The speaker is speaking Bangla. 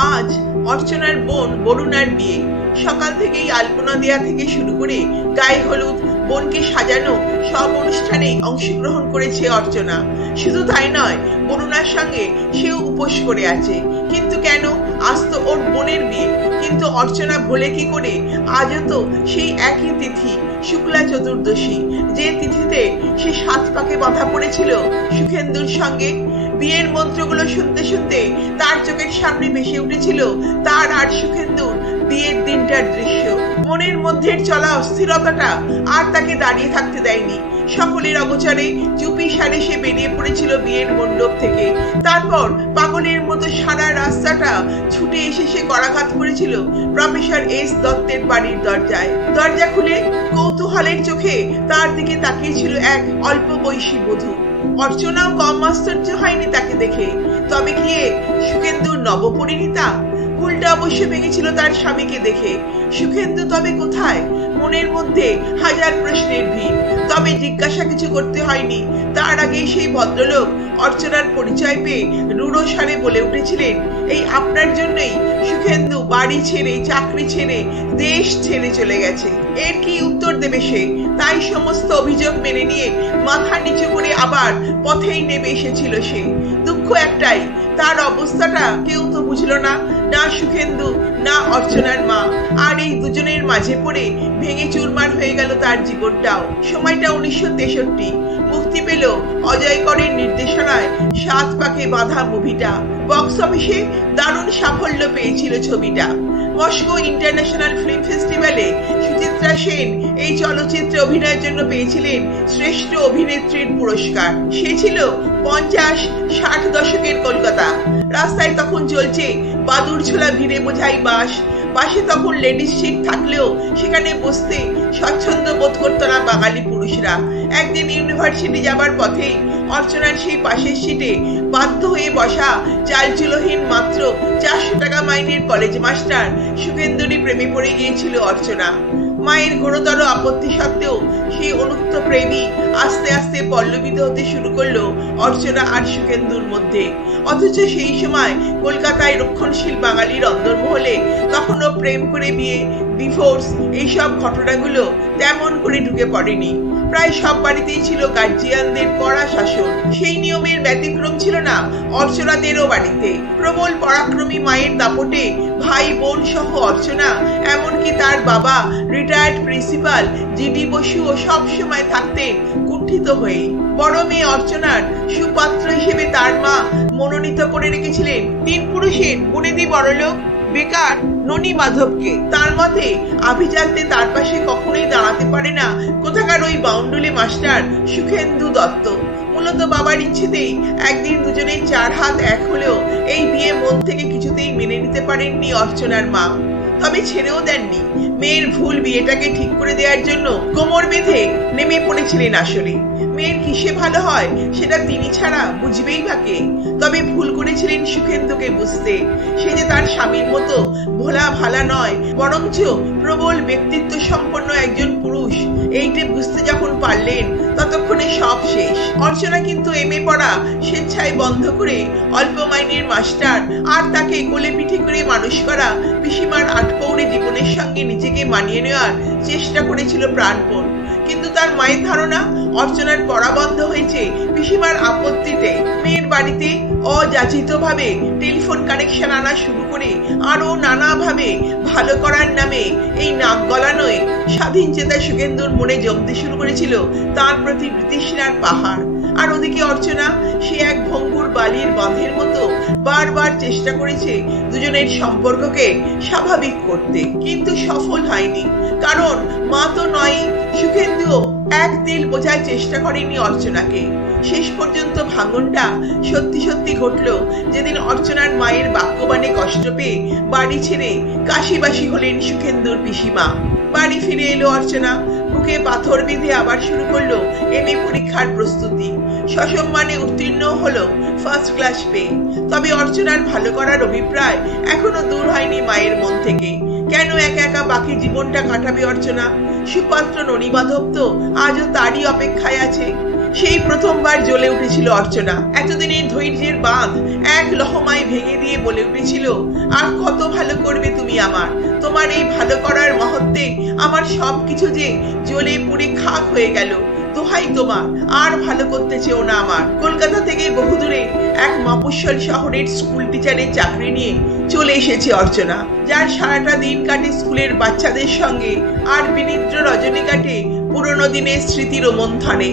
আজ অর্চনার বোন বরুণার বিয়ে। সকাল থেকেই আলপনা দেয়া থেকে শুরু করে গায়ে হলুদ, বোনকে সাজানো সব অনুষ্ঠানে অংশগ্রহণ করেছে অর্চনা। শুধু তাই নয়, বরুণার সঙ্গে সেও উপোস করে আছে। কিন্তু কেন? আজ তো ওর বোনের বিয়ে। কিন্তু অর্চনা ভোলে কি করে? আজও তো সেই একই তিথি, শুক্লা চতুর্দশী। যে তিথিতে সে সাত পাকে বাধা পড়েছিল, সুখেন্দুর সঙ্গে। বিয়ের মন্ত্রগুলো শুনতে শুনতে তার চোখের সামনে ভেসে উঠেছিল, তার আর সুখেন্দুর বিয়ের দিনটার দৃশ্য। মনের মধ্যে চলা অস্থিরতাটা আর তাকে দাঁড়িয়ে থাকতে দেয়নি। সকলের অগোচরে চুপি সারে সে বেরিয়ে পড়েছিল বিয়ের মণ্ডপ থেকে। তারপর পাগলের মতো সারা রাস্তাটা ছুটে এসে সে করাঘাত করেছিল প্রফেসর এস দত্তের বাড়ির দরজায়। দরজা খুলে কৌতূহলের চোখে তার দিকে তাকিয়েছিল এক অল্প বয়সী বধূ। অর্চনাও কম আশ্চর্য হয়নি তাকে দেখে। তবে কি এ সুখেন্দুর নবপরিণীতা? ভুলটা অবশ্য ভেঙেছিল তার স্বামীকে দেখে। সুখেন্দু, তবে কোথায়? মনের মধ্যে? হাজার প্রশ্নের ভিড় তবে জিজ্ঞাসা কিছু করতে হয়নি। তার আগেই সেই ভদ্রলোক অর্চনার পরিচয় পেয়ে রুড়ো সারে বলে উঠেছিলেন, এই আপনার জন্যই সুখেন্দু বাড়ি ছেড়ে, চাকরি ছেড়ে, দেশ ছেড়ে চলে গেছে। এর কি উত্তর দেবে সে? তাই সমস্ত অভিযোগ মেনে নিয়ে মাথা নিচু করে আবার পথেই নেমে এসেছিল সে। একটাই, তার অবস্থাটা কেউ তো বুঝলো না না সুখেন্দু, না অর্চনার মা। আর এই দুজনের মাঝে পড়ে ভেঙে চুরমার হয়ে গেল তার জীবনটাও। সময়টা উনিশশো তেষট্টি। মুক্তি পেল অজয় করের নির্দেশনায় সাত পাকে বাঁধা মুভিটা। বক্স অফিসে দারুণ সাফল্য পেয়েছিল ছবিটা। মস্কো ইন্টারন্যাশনাল ফিল্ম ফেস্টিভ্যালে সুচিত্রা সেন এই চলচ্চিত্রে অভিনয়ের জন্য পেয়েছিলেন শ্রেষ্ঠ অভিনেত্রীর পুরস্কার। সে ছিল পঞ্চাশ ষাট দশকের কলকাতা। রাস্তায় তখন চলছে বাদুর ছোলা ভিড়ে বোঝাই বাস বাসে তখন লেডিস সিট থাকলেও সেখানে বসতে স্বচ্ছন্দ বোধ করতো না বাঙালি পুরুষরা। একদিন ইউনিভার্সিটি যাবার পথেই অর্চনার সেই পাশের সিটে বাধ্য হয়ে বসা চালচুলোহীন মাত্র চারশো টাকা মাইনের কলেজ মাস্টার সুখেন্দুরই প্রেমে পড়ে গিয়েছিল অর্চনা। মায়ের ঘোরতর আপত্তি সত্ত্বেও সেই অনুক্ত প্রেমী আস্তে আস্তে পল্লবিত হতে শুরু করল অর্চনা আর সুকেন্দুর মধ্যে। অথচ সেই সময় কলকাতায় রক্ষণশীল বাঙালির অন্দরমহলে তখনও প্রেম করে বিয়ে ডিভোর্স এইসব ঘটনাগুলো তেমন করে ঢুকে পড়েনি। প্রায় সব বাড়িতেই ছিল গার্জিয়ানদের কড়া শাসন। সেই নিয়মের ব্যতিক্রম ছিল না অর্চনাদেরও বাড়িতে। প্রবল পরাক্রমী মায়ের দাপটে ভাই, বোন সহ অর্চনা, এমনকি তার বাবা রিটায়ার্ড প্রিন্সিপাল জিডি বসুও সব সময় থাকতেন কুণ্ঠিত হয়ে। বড় মেয়ে অর্চনার সুপাত্র হিসেবে তার মা মনোনীত করে রেখেছিলেন তিন পুরুষের। গুণেদি বড়লোক, বেকার ননী মাধবকে। তার মতে, আভিজাত্যে তার পাশে কখনোই দাঁড়াতে পারে না কোথাকার ওই বাউন্ডুলি মাস্টার সুখেন্দু দত্ত। মূলত বাবার ইচ্ছেতেই একদিন দুজনেই চার হাত এক হলেও এই বিয়ে মন থেকে কিছুতেই মেনে নিতে পারেননি অর্চনার মা। তবে ছেড়েও দেননি। মেয়ের ভুল বিয়েটাকে ঠিক করে দেওয়ার জন্য কোমর বেঁধে নেমে পড়েছিলেন আসলে। মেয়ের কিসে ভালো হয় সেটা তিনি ছাড়া বুঝবেই বা কে? তবে ভুল করেছিলেন সুখেন্দুকে বুঝতে। সে যে তার স্বামীর মতো ভোলা ভালা নয়, বরঞ্চ প্রবল ব্যক্তিত্ব সম্পন্ন একজন পুরুষ, এইটে বুঝতে যখন পারলেন ততক্ষণে সব শেষ। অর্চনা কিন্তু এম এ পড়া স্বেচ্ছায় বন্ধ করে অল্প মাইনের মাস্টার আর তাকে কোলে পিঠে করে মানুষ করা পিসিমার আটপৌরে জীবনের সঙ্গে নিজেকে মানিয়ে নেওয়ার চেষ্টা করেছিল প্রাণপণ। কিন্তু তার মায়ের ধারণা অর্চনার পড়া বন্ধ হয়েছে পিসিমার আপত্তিতে। মেয়ের বাড়িতে অযাচিতভাবে টেলিফোন কানেকশন আনা শুরু করে আরও নানাভাবে ভালো করার নামে এই নাক গলানোয় স্বাধীন চেতা সুগেন্দুর মনে জমতে শুরু করেছিল তার প্রতি ব্রিটিশনার পাহাড়। আর ওদিকে অর্চনা সে এক ভঙ্গুর বালির বাঁধের মতো বারবার চেষ্টা করেছে দুজনের সম্পর্ককে স্বাভাবিক করতে, কিন্তু সফল হয়নি। কারণ মা তো নয় সুখেন্দু এক দিল বোঝার চেষ্টা করেনি অর্চনাকে। শেষ পর্যন্ত ভাঙনটা সত্যি সত্যি ঘটলো। যেদিন অর্চনার মায়ের বাক্যবাণে কষ্ট পেয়ে বাড়ি ছেড়ে কাশিবাসী হলেন সুখেন্দুর পিসিমা। বাড়ি ফিরে এলো অর্চনা। বুকে পাথর বেঁধে আবার শুরু করল এমএ পরীক্ষার প্রস্তুতি। সসম্মানে উত্তীর্ণ হলো ফার্স্ট ক্লাস পেয়ে। তবে অর্চনার ভালো করার অভিপ্রায় এখনও দূর হয়নি মায়ের মন থেকে। কেন একা একা বাকি জীবনটা কাটাবে অর্চনা? সুপাত্র ননিমাধব তো আজও তারই অপেক্ষায় আছে। সেই প্রথমবার জ্বলে উঠেছিল অর্চনা। এতদিনের ধৈর্যের বাঁধ এক লহমায় ভেঙে দিয়ে বলে উঠেছিল, আর কত ভালো করবে তুমি আমার? তোমার এই ভালো করার মহত্বে সব কিছু যে জ্বলে পুড়ে খাক হয়ে গেল, দোহাই তোমার, আর ভালো করতে চেও না আমার। কলকাতা থেকে বহুদূরে এক মফস্বল শহরের স্কুল টিচারের চাকরি নিয়ে চলে এসেছে অর্চনা, যার সারাটা দিন কাটে স্কুলের বাচ্চাদের সঙ্গে, আর বিনিদ্র রজনী কাটে পুরনো দিনের স্মৃতির মন্থনে